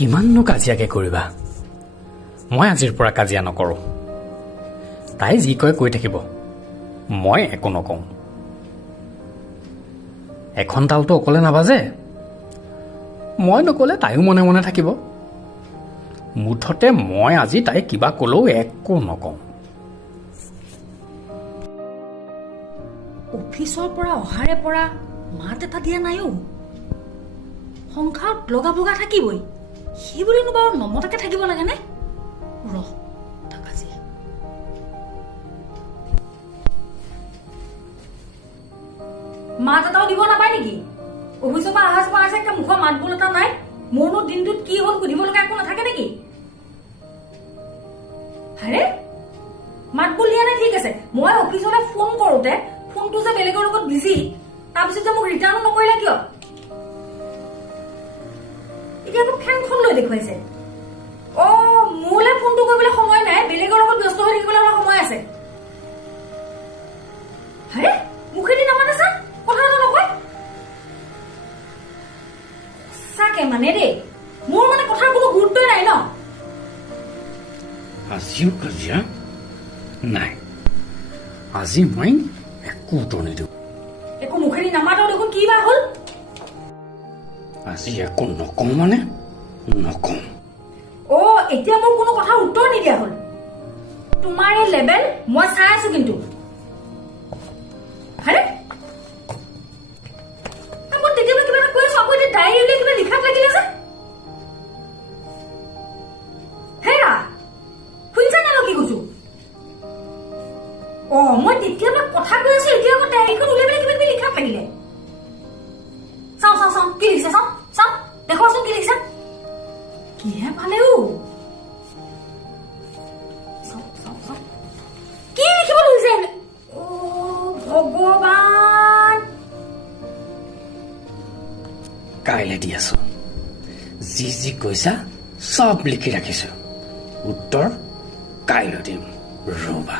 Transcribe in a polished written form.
কিমাননো কাজিয়াকে কৰিবা? মই আজিৰ পৰা কাজিয়া নকৰোঁ। তাই যি কয় কৈ থাকিব, মই একো নকওঁ। এখন তালটো অকলে নাবাজে। মই নক'লে তাইও মনে মনে থাকিব। মুঠতে মই আজি তাই কিবা ক'লেও একো নকওঁ। অফিচৰ পৰা অহাৰে পৰা মাত এটা দিয়া নাইও। সংসাৰত লগা ভগা থাকিবই, সেই বুলিনো বাৰু নমতাকে থাকিব লাগেনে? ৰকাজি মাত এটাও দিব নাপায় নেকি? অফিচৰ পৰা অহা যোৱা আছে, মুখৰ মাত বোল এটা নাই। মোৰনো দিনটোত কি হ'ল সুধিব লগা একো নাথাকে নেকি? আৰে মাত বোল দিয়া নাই ঠিক আছে, মই অফিচলৈ ফোন কৰোতে ফোনটো যে বেলেগৰ লগত বিজি, তাৰপিছত যে মোক ৰিটাৰ্ণো নকৰিলে কিয়? এতিয়া আকৌ ফেনখন লৈ দেখুৱাইছে। মোলৈ ফোনটো কৰিবলৈ সময় নাই, বেলেগৰ লগত ব্যস্ত হৈ থাকিবলৈ অলপ সময় আছে। আৰে মুখেদি নামাতে চা, কথা এটা নকয়। সঁচাকে মানে দেই, মোৰ মানে কথাৰ কোনো গুৰুত্বই নাই ন। আজিও কাজিয়া নাই। আজি মই একো উত্তৰ নিদিওঁ। একো মুখেদি নামাতেও দেখোন কি বা হ'ল। আজি একো নকওঁ মানে নকওঁ। এতিয়া মোৰ কোনো কথা উত্তৰ নিদিয়া হ'ল। তোমাৰ এই লেবেল মই চাই আছো কিন্তু। আৰে মই তেতিয়াবা কিবা এটা কৈ আছো, আকৌ এতিয়া ডায়েৰী উলিয়াই কিবা লিখাত লাগিলে যে। হেৰা শুনিছা নে কি কৈছো? মই তেতিয়াবা কথা কৈ আছো, এতিয়া আকৌ ডায়েৰীখন উলিয়াই পেলাই কিবা কিবি লিখাত লাগিলে। চাওঁ চাওঁ চাওঁ কি লিখিছে, চাওঁ চাওঁ দেখুৱাচোন কি লিখিছে। কিহে পালেও কি লিখিব লৈছে? ভগৱান, কাইলৈ দি আছো। যি যি কৈছা চব লিখি ৰাখিছো। উত্তৰ কাইলৈ দিম, ৰবা।